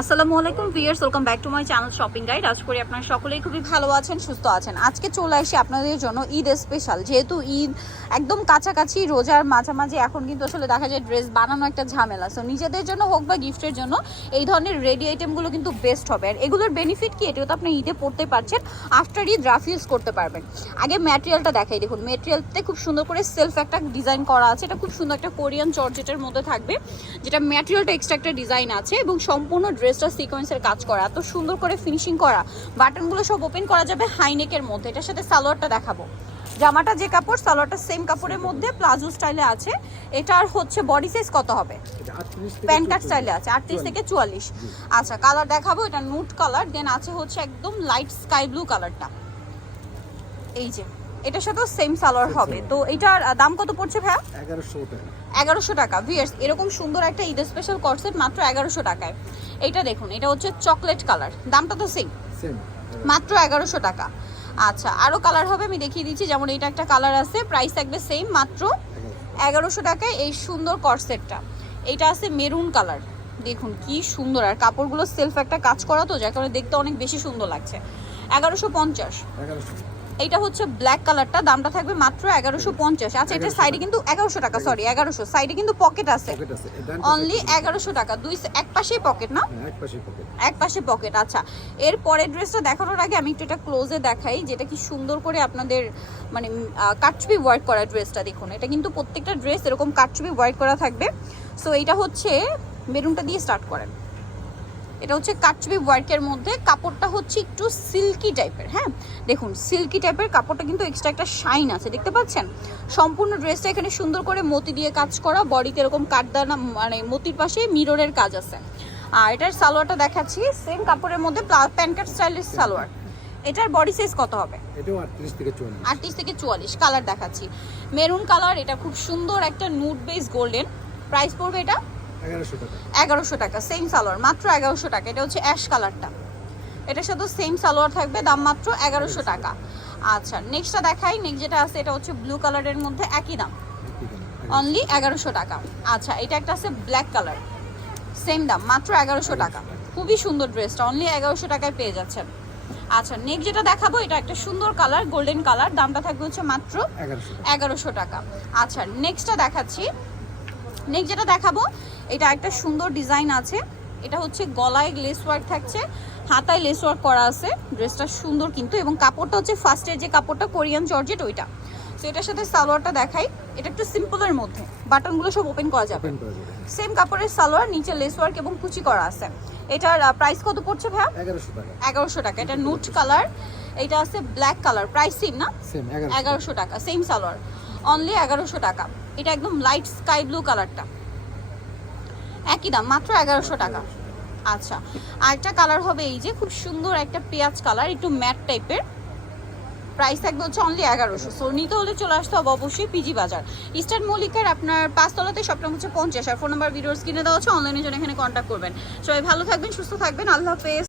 আসসালামু আলাইকুম viewers, welcome back to my channel shopping guide. আশা করি আপনারা সকলেই খুবই ভালো আছেন, সুস্থ আছেন। আজকে চলে আসি আপনাদের জন্য ঈদ স্পেশাল। যেহেতু ঈদ একদম কাছাকাছি, রোজার মাঝামাঝি, এখন কিন্তু আসলে দেখা যায় ড্রেস বানানো একটা ঝামেলা। সো নিজেদের জন্য হোক বা গিফটের জন্য এই ধরনের রেডি আইটেমগুলো কিন্তু বেস্ট হবে। আর এগুলোর বেনিফিট কি, এটাও তো আপনি ঈদে পড়তে পারছেন, আফটার ঈদ রাফ ইউজ করতে পারবেন। আগে ম্যাটেরিয়ালটা দেখাই, দেখুন ম্যাটেরিয়ালতে খুব সুন্দর করে সেলফ একটা ডিজাইন করা আছে। এটা খুব সুন্দর একটা কোরিয়ান জর্জেটের মধ্যে থাকবে, যেটা ম্যাটেরিয়ালটা এক্সট্রা একটা ডিজাইন আছে এবং সম্পূর্ণ ড্রেসটা সিকোয়েন্সের কাজ করা, এত সুন্দর করে ফিনিশিং করা। বাটনগুলো সব ওপেন করা যাবে হাইনেকের মধ্যে। এটার সাথে সালোয়ারটা দেখাবো। জামাটা যে কাপড়, সালোয়ারটা সেম কাপড়ের মধ্যে প্লাজো স্টাইলে আছে। এটার হচ্ছে বডি সাইজ কত হবে? প্যান্ট কাট স্টাইলে আছে 38 থেকে 44। আচ্ছা, কালার দেখাবো। এটা নুট কালার, দেন আছে হচ্ছে একদম লাইট স্কাই ব্লু কালারটা। এই যে এটার সাথেও সেম সালোয়ার হবে। তো এটার দাম কত পড়ছে ভাইয়া? 1100 টাকা। ভিউয়ার্স, এরকম সুন্দর একটা ঈদ স্পেশাল কর্সেট মাত্র 1100 টাকায়। এইটা দেখুন, এটা হচ্ছে চকলেট কালার, দামটা তো সেম, মাত্র 1100 টাকা। আচ্ছা, আরও কালার হবে, আমি দেখিয়ে দিচ্ছি। যেমন এটা একটা কালার আছে, প্রাইস থাকবে সেম, মাত্র 1100 টাকায় এই সুন্দর কর্সেটটা। এইটা আছে মেরুন কালার, দেখুন কি সুন্দর। আর কাপড়গুলো সেলফ একটা কাজ করা, তো যার কারণে দেখতে অনেক বেশি সুন্দর লাগছে। 1150। এইটা হচ্ছে ব্ল্যাক কালারটা, দামটা থাকবে মাত্র 1150। আচ্ছা, এটার সাইডে কিন্তু 1100 টাকা, সরি 1100। সাইডে কিন্তু পকেট আছে, অনলি 1100 টাকা। এক পাশেই পকেট না? এক পাশে পকেট। আচ্ছা, এর পরের ড্রেসটা দেখানোর আগে আমি একটু এটা ক্লোজে দেখাই, যেটা কি সুন্দর করে আপনাদের মানে কাটচুপি ওয়ার্ক করা ড্রেসটা দেখুন। এটা কিন্তু প্রত্যেকটা ড্রেস এরকম কাটচুপি ওয়ার্ক করা থাকবে। সো এইটা হচ্ছে মেরুনটা দিয়ে স্টার্ট করেন। এটা হচ্ছে কাটচুপি ওয়ার্কের মধ্যে, কাপড়টা হচ্ছে একটু সিল্কি টাইপের। হ্যাঁ দেখুন, সিল্কি টাইপের কাপড়টা, কিন্তু এক্সট্রা একটা শাইন আছে, দেখতে পাচ্ছেন। সম্পূর্ণ ড্রেসটা এখানে সুন্দর করে মতি দিয়ে কাজ করা, বডিতে এরকম কাটদানা মানে মতির পাশে মিররের কাজ আছে। আর এটার সালোয়ারটা দেখাচ্ছি, সেম কাপড়ের মধ্যে প্যান্ট কাট স্টাইলের সালোয়ার। এটার বডি সাইজ কত হবে? এটাও 38 থেকে 44। 38 থেকে 44। কালার দেখাচ্ছি, মেরুন কালার, এটা খুব সুন্দর একটা নুড বেস গোল্ডেন। প্রাইস পড়বে এটা 1100 টাকা। 1100 টাকা, সেম সালোয়ার, মাত্র 1100 টাকা। এটা হচ্ছে অ্যাশ কালারটা, এটার সাথে সেম সালোয়ার থাকবে, দাম মাত্র 1100 টাকা। আচ্ছা, নেক্সটটা দেখাই। নেক্সট যেটা আছে, এটা হচ্ছে ব্লু কালারের মধ্যে, একই দাম, অনলি 1100 টাকা। আচ্ছা, এটা একটা আছে ব্ল্যাক কালার, সেম দাম, মাত্র 1100 টাকা। খুবই সুন্দর ড্রেসটা, অনলি 1100 টাকায় পেয়ে যাচ্ছেন। আচ্ছা, নেক্সট যেটা দেখাবো, এটা একটা সুন্দর কালার, গোল্ডেন কালার, দামটা থাকবে হচ্ছে মাত্র 1100 টাকা। আচ্ছা, নেক্সটটা দেখাচ্ছি। নেক্সট যেটা দেখাবো, এটা একটা সুন্দর ডিজাইন আছে। এটা হচ্ছে গলায় লেস ওয়ার্ক থাকছে, হাতায় লেস ওয়ার্ক করা আছে। ড্রেসটা সুন্দর কিন্তু, এবং কাপড়টা হচ্ছে ফার্স্টের যে কাপড়টা কোরিয়ান জর্জেট ওইটা। সো এটার সাথে সালোয়ারটা দেখাই। এটা একটু সিম্পলের মধ্যে, বাটনগুলো সব ওপেন করা যাবে। সেম কাপড়ের সালোয়ার, নিচে লেস ওয়ার্ক এবং কুচি করা আছে। এটার প্রাইস কত পড়ছে ভাইয়া? 1100 টাকা। এটা নুট কালার, এটা আছে ব্ল্যাক কালার, প্রাইস সেম না? 1100 টাকা, সেম সালোয়ার, অনলি 1100 টাকা। এটা একদম লাইট স্কাই ব্লু কালারটা, একই দাম, মাত্র 1100 টাকা। আচ্ছা, আরেকটা কালার হবে এই যে, খুব সুন্দর একটা পেঁয়াজ কালার, একটু ম্যাট টাইপের। প্রাইস থাকবে হচ্ছে অনলি 1100। সো নিতে হলে চলে আসতে হবে অবশ্যই পিজি বাজার, ইস্টার্ন মল্লিকার আপনার 5 তলাতে, শপটা হচ্ছে 50। আর ফোন নাম্বার ভিডিওস কিনে দেওয়া হচ্ছে, অনলাইনের জন্য এখানে কন্ট্যাক্ট করবেন। সবাই ভালো থাকবেন, সুস্থ থাকবেন, আল্লাহ হাফেজ।